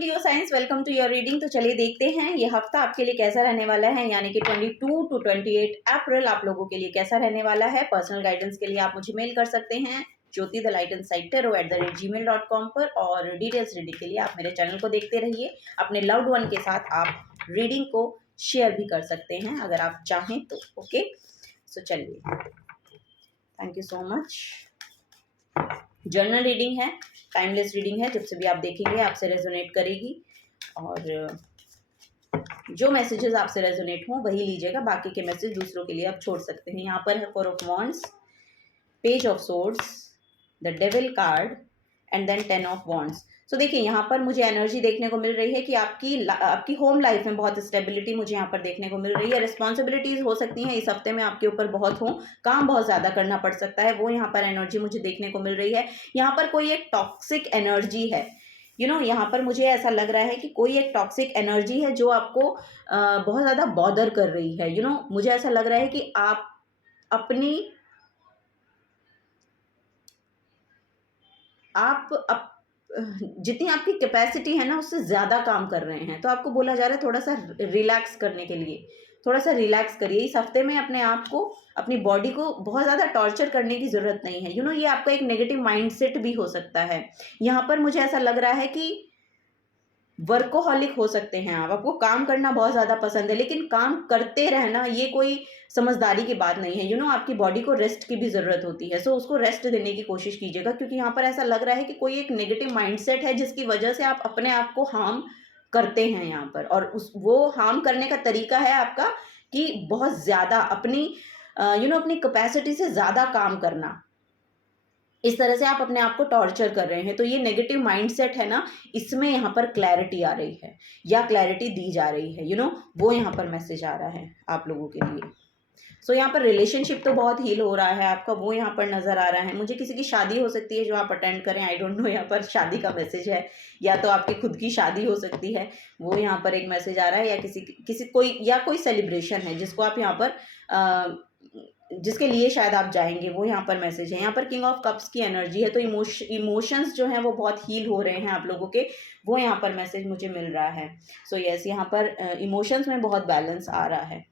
Leo signs, welcome to your reading. तो चलिए देखते हैं ये हफ्ता आपके लिए कैसा रहने वाला है, यानी कि 22 टू 28 अप्रैल आप लोगों के लिए कैसा रहने वाला है। पर्सनल गाइडेंस के लिए आप मुझे मेल कर सकते हैं jyoti@gmail.com पर, और डिटेल्स रीडिंग के लिए आप मेरे चैनल को देखते रहिए। अपने लव्ड वन के साथ आप रीडिंग को शेयर भी कर सकते हैं अगर आप चाहें तो। ओके, सो चलिए, thank you so much. Journal reading है, टाइमलेस रीडिंग है, जब से भी आप देखेंगे आपसे रेजोनेट करेगी, और जो मैसेजेस आपसे रेजोनेट हों वही लीजिएगा, बाकी के मैसेज दूसरों के लिए आप छोड़ सकते हैं। यहाँ पर है 4 of wands, page of swords, the devil card and then 10 of wands. So देखिए यहाँ पर मुझे एनर्जी देखने को मिल रही है कि आपकी होम लाइफ में बहुत स्टेबिलिटी मुझे यहाँ पर देखने को मिल रही है। रिस्पॉन्सिबिलिटीज हो सकती हैं इस हफ्ते में आपके ऊपर बहुत हो, काम बहुत ज़्यादा करना पड़ सकता है, वो यहाँ पर एनर्जी मुझे देखने को मिल रही है। यहाँ पर कोई एक टॉक्सिक एनर्जी है, यहाँ पर मुझे ऐसा लग रहा है कि कोई एक टॉक्सिक एनर्जी है जो आपको बहुत ज़्यादा बॉदर कर रही है। मुझे ऐसा लग रहा है कि आप अपनी जितनी आपकी कैपेसिटी है ना उससे ज़्यादा काम कर रहे हैं, तो आपको बोला जा रहा है थोड़ा सा रिलैक्स करने के लिए। थोड़ा सा रिलैक्स करिए इस हफ्ते में, अपने आप को, अपनी बॉडी को बहुत ज़्यादा टॉर्चर करने की ज़रूरत नहीं है। ये आपका एक नेगेटिव माइंडसेट भी हो सकता है। यहाँ पर मुझे ऐसा लग रहा है कि वर्कोहॉलिक हो सकते हैं आप, आपको काम करना बहुत ज़्यादा पसंद है, लेकिन काम करते रहना ये कोई समझदारी की बात नहीं है। आपकी बॉडी को रेस्ट की भी ज़रूरत होती है, सो उसको रेस्ट देने की कोशिश कीजिएगा, क्योंकि यहाँ पर ऐसा लग रहा है कि कोई एक नेगेटिव माइंडसेट है जिसकी वजह से आप अपने आप को हार्म करते हैं यहाँ पर, और वो हार्म करने का तरीका है आपका कि बहुत ज़्यादा अपनी अपनी कैपेसिटी से ज़्यादा काम करना। इस तरह से आप अपने आप को टॉर्चर कर रहे हैं। तो ये नेगेटिव माइंडसेट है ना, इसमें यहाँ पर क्लैरिटी आ रही है या क्लैरिटी दी जा रही है। वो यहाँ पर मैसेज आ रहा है आप लोगों के लिए। सो यहाँ पर रिलेशनशिप तो बहुत हील हो रहा है आपका, वो यहाँ पर नज़र आ रहा है मुझे। किसी की शादी हो सकती है जो आप अटेंड करें, आई डोंट नो, यहाँ पर शादी का मैसेज है, या तो आपकी खुद की शादी हो सकती है, वो यहाँ पर एक मैसेज आ रहा है, या कोई सेलिब्रेशन है जिसको आप यहाँ पर जिसके लिए शायद आप जाएंगे, वो यहाँ पर मैसेज है। यहाँ पर किंग ऑफ कप्स की एनर्जी है, तो इमोशंस जो हैं वो बहुत हील हो रहे हैं आप लोगों के, वो यहाँ पर मैसेज मुझे मिल रहा है। सो यस, यहाँ पर इमोशंस में बहुत बैलेंस आ रहा है।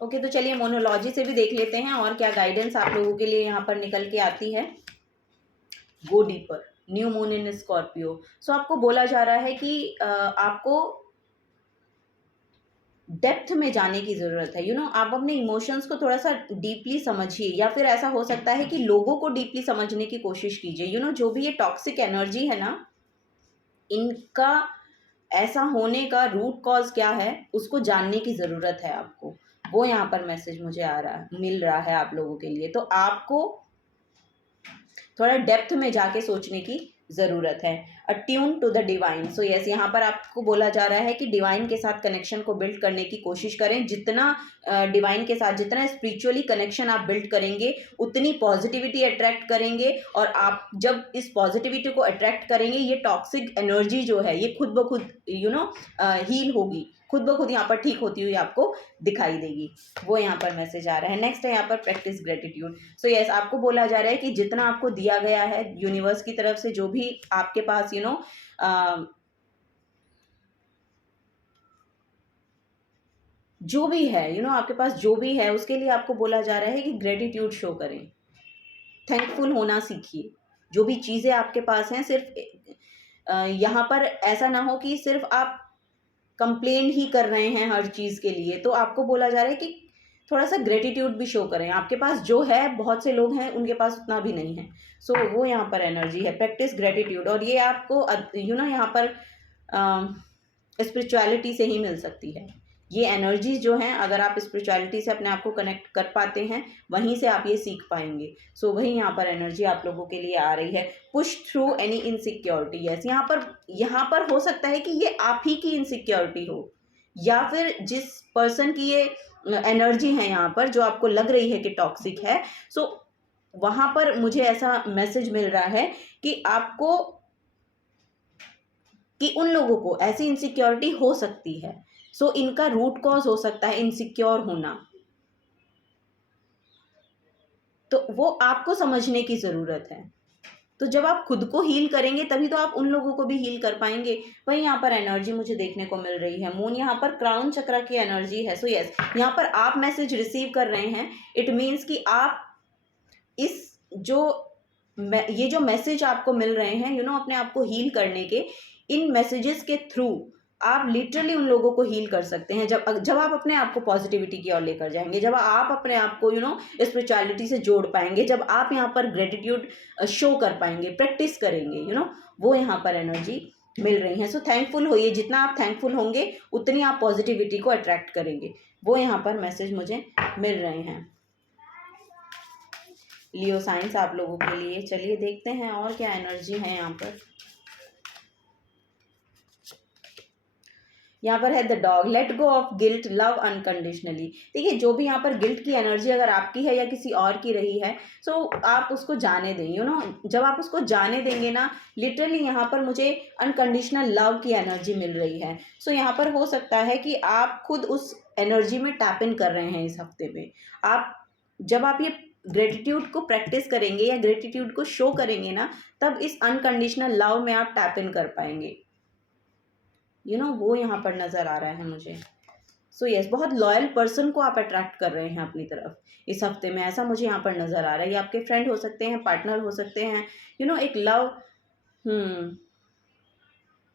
ओके, तो चलिए मोनोलॉजी से भी देख लेते हैं और क्या गाइडेंस आप लोगों के लिए यहाँ पर निकल के आती है। Go deeper, new moon in Scorpio. So आपको बोला जा रहा है कि आपको डेप्थ में जाने की ज़रूरत है। आप अपने इमोशंस को थोड़ा सा डीपली समझिए, या फिर ऐसा हो सकता है कि लोगों को डीपली समझने की कोशिश कीजिए। जो भी ये टॉक्सिक एनर्जी है ना, इनका ऐसा होने का रूट कॉज क्या है उसको जानने की ज़रूरत है आपको, वो यहाँ पर मैसेज मुझे मिल रहा है आप लोगों के लिए। तो आपको थोड़ा डेप्थ में जाके सोचने की ज़रूरत है। Attune to the divine. So yes, यहाँ पर आपको बोला जा रहा है कि डिवाइन के साथ कनेक्शन को बिल्ड करने की कोशिश करें। जितना डिवाइन के साथ, जितना स्पिरिचुअली कनेक्शन आप बिल्ड करेंगे, उतनी पॉजिटिविटी अट्रैक्ट करेंगे, और आप जब इस पॉजिटिविटी को अट्रैक्ट करेंगे, ये टॉक्सिक एनर्जी जो है ये खुद ब खुद हील होगी, खुद ब खुद यहाँ पर ठीक होती हुई आपको दिखाई देगी, वो यहाँ पर मैसेज आ रहा है। नेक्स्ट है यहाँ पर प्रैक्टिस ग्रेटिट्यूड। सो यस, आपको बोला जा रहा है कि जितना आपको दिया गया है यूनिवर्स की तरफ से, जो भी आपके पास जो भी है, आपके पास जो भी है, उसके लिए आपको बोला जा रहा है कि ग्रेटिट्यूड शो करें, थैंकफुल होना सीखिए। जो भी चीज़ें आपके पास हैं, सिर्फ यहाँ पर ऐसा ना हो कि सिर्फ आप कंप्लेन ही कर रहे हैं हर चीज़ के लिए। तो आपको बोला जा रहा है कि थोड़ा सा ग्रेटिट्यूड भी शो करें। आपके पास जो है, बहुत से लोग हैं उनके पास उतना भी नहीं है। सो वो यहाँ पर एनर्जी है, प्रैक्टिस ग्रेटिट्यूड, और ये आपको यहाँ पर स्पिरिचुअलिटी से ही मिल सकती है। ये एनर्जीज जो हैं, अगर आप स्पिरिचुअलिटी से अपने आप को कनेक्ट कर पाते हैं, वहीं से आप ये सीख पाएंगे। सो वही यहाँ पर एनर्जी आप लोगों के लिए आ रही है। Push through any insecurity. Yes, यहाँ पर हो सकता है कि ये आप ही की इनसिक्योरिटी हो, या फिर जिस पर्सन की ये एनर्जी है यहाँ पर जो आपको लग रही है कि टॉक्सिक है, सो वहाँ पर मुझे ऐसा मैसेज मिल रहा है कि आपको, कि उन लोगों को ऐसी इनसिक्योरिटी हो सकती है। सो इनका रूट कॉज हो सकता है इनसिक्योर होना, तो वो आपको समझने की ज़रूरत है। तो जब आप खुद को हील करेंगे तभी तो आप उन लोगों को भी हील कर पाएंगे। वही यहाँ पर एनर्जी मुझे देखने को मिल रही है। मून यहाँ पर क्राउन चक्र की एनर्जी है। सो यस, यहाँ पर आप मैसेज रिसीव कर रहे हैं। इट मीन्स कि आप इस जो ये जो मैसेज आपको मिल रहे हैं अपने आप को हील करने के, इन मैसेजेस के थ्रू आप लिटरली उन लोगों को हील कर सकते हैं। जब जब आप अपने आप को पॉजिटिविटी की ओर लेकर जाएंगे, जब आप अपने आप को स्पिरिचुअलिटी से जोड़ पाएंगे, जब आप यहाँ पर ग्रेटिट्यूड शो कर पाएंगे, प्रैक्टिस करेंगे, वो यहाँ पर एनर्जी मिल रही है। सो थैंकफुल होइए। जितना आप थैंकफुल होंगे उतनी आप पॉजिटिविटी को अट्रैक्ट करेंगे। वो यहाँ पर मैसेज मुझे मिल रहे हैं लियो साइंस आप लोगों के लिए। चलिए देखते हैं और क्या एनर्जी है यहाँ पर। यहाँ पर है the dog, let go of guilt, love unconditionally. देखिए, जो भी यहाँ पर गिल्ट की एनर्जी अगर आपकी है या किसी और की रही है, सो आप उसको जाने दें। जब आप उसको जाने देंगे ना, लिटरली यहाँ पर मुझे अनकंडीशनल लव की एनर्जी मिल रही है। सो यहाँ पर हो सकता है कि आप खुद उस एनर्जी में टैप इन कर रहे हैं इस हफ्ते में। जब आप ये ग्रेटिट्यूड को प्रैक्टिस करेंगे या ग्रेटिट्यूड को शो करेंगे ना, तब इस अनकंडीशनल लव में आप टैप इन कर पाएंगे। वो यहाँ पर नज़र आ रहा है मुझे। सो यस, बहुत लॉयल पर्सन को आप अट्रैक्ट कर रहे हैं अपनी तरफ इस हफ्ते में, ऐसा मुझे यहाँ पर नज़र आ रहा है। ये आपके फ्रेंड हो सकते हैं, पार्टनर हो सकते हैं, एक लव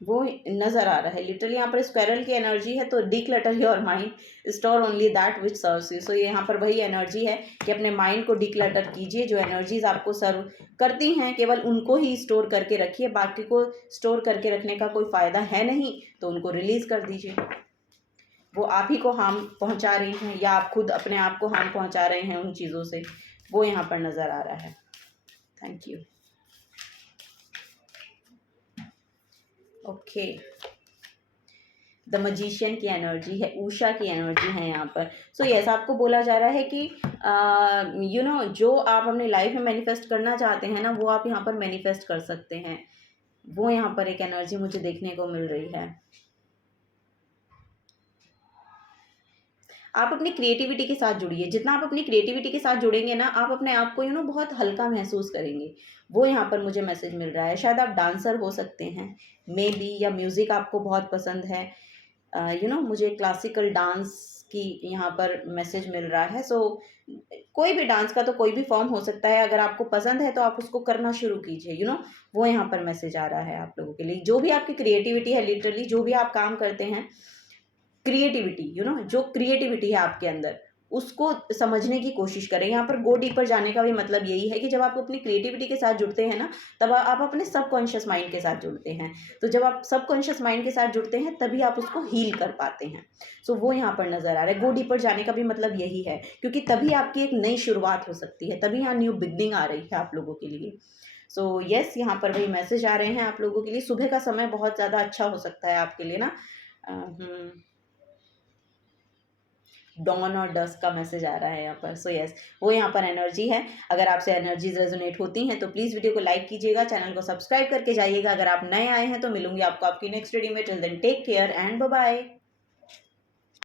वो नज़र आ रहा है। लिटरली यहाँ पर स्क्वायरल की एनर्जी है, तो declutter your mind, store only that which serves you. So ये यहाँ पर वही एनर्जी है कि अपने माइंड को डिक्लटर कीजिए। जो एनर्जीज आपको सर्व करती हैं केवल उनको ही स्टोर करके रखिए, बाकी को स्टोर करके रखने का कोई फ़ायदा है नहीं, तो उनको रिलीज़ कर दीजिए। वो आप ही को हार्म पहुँचा रही हैं या आप खुद अपने आप को हार्म पहुँचा रहे हैं उन चीज़ों से, वो यहाँ पर नज़र आ रहा है। Thank you. Okay, the magician की एनर्जी है, उषा की एनर्जी है यहाँ पर। सो यस, आपको बोला जा रहा है कि जो आप अपनी लाइफ में मैनिफेस्ट करना चाहते हैं ना, वो आप यहाँ पर मैनिफेस्ट कर सकते हैं। वो यहाँ पर एक एनर्जी मुझे देखने को मिल रही है। आप अपनी क्रिएटिविटी के साथ जुड़िए। जितना आप अपनी क्रिएटिविटी के साथ जुड़ेंगे ना, आप अपने आप को बहुत हल्का महसूस करेंगे। वो यहाँ पर मुझे मैसेज मिल रहा है। शायद आप डांसर हो सकते हैं, मे बी, या म्यूज़िक आपको बहुत पसंद है। मुझे क्लासिकल डांस की यहाँ पर मैसेज मिल रहा है। सो कोई भी डांस का तो कोई भी फॉर्म हो सकता है। अगर आपको पसंद है तो आप उसको करना शुरू कीजिए। वो यहाँ पर मैसेज आ रहा है आप लोगों के लिए। जो भी आपकी क्रिएटिविटी है, लिटरली जो भी आप काम करते हैं, क्रिएटिविटी जो क्रिएटिविटी है आपके अंदर, उसको समझने की कोशिश करें। यहाँ पर गो डीपर जाने का भी मतलब यही है कि जब आप अपनी क्रिएटिविटी के साथ जुड़ते हैं ना, तब आप अपने सबकॉन्शियस माइंड के साथ जुड़ते हैं। तो जब आप सबकॉन्शियस माइंड के साथ जुड़ते हैं तभी आप उसको हील कर पाते हैं। सो वो यहाँ पर नज़र आ रहा है। गो डीपर जाने का भी मतलब यही है, क्योंकि तभी आपकी एक नई शुरुआत हो सकती है, तभी यहाँ न्यू बिगनिंग आ रही है आप लोगों के लिए। सो यस, यहाँ पर वही मैसेज आ रहे हैं आप लोगों के लिए। सुबह का समय बहुत ज़्यादा अच्छा हो सकता है आपके लिए ना। डॉन और डस्क का मैसेज आ रहा है यहाँ पर। सो यस, वो यहाँ पर एनर्जी है। अगर आपसे एनर्जीज रेजोनेट होती हैं तो प्लीज़ वीडियो को लाइक कीजिएगा, चैनल को सब्सक्राइब करके जाइएगा। अगर आप नए आए हैं तो मिलूंगी आपको आपकी नेक्स्ट वीडियो में। Till then take care and bye bye.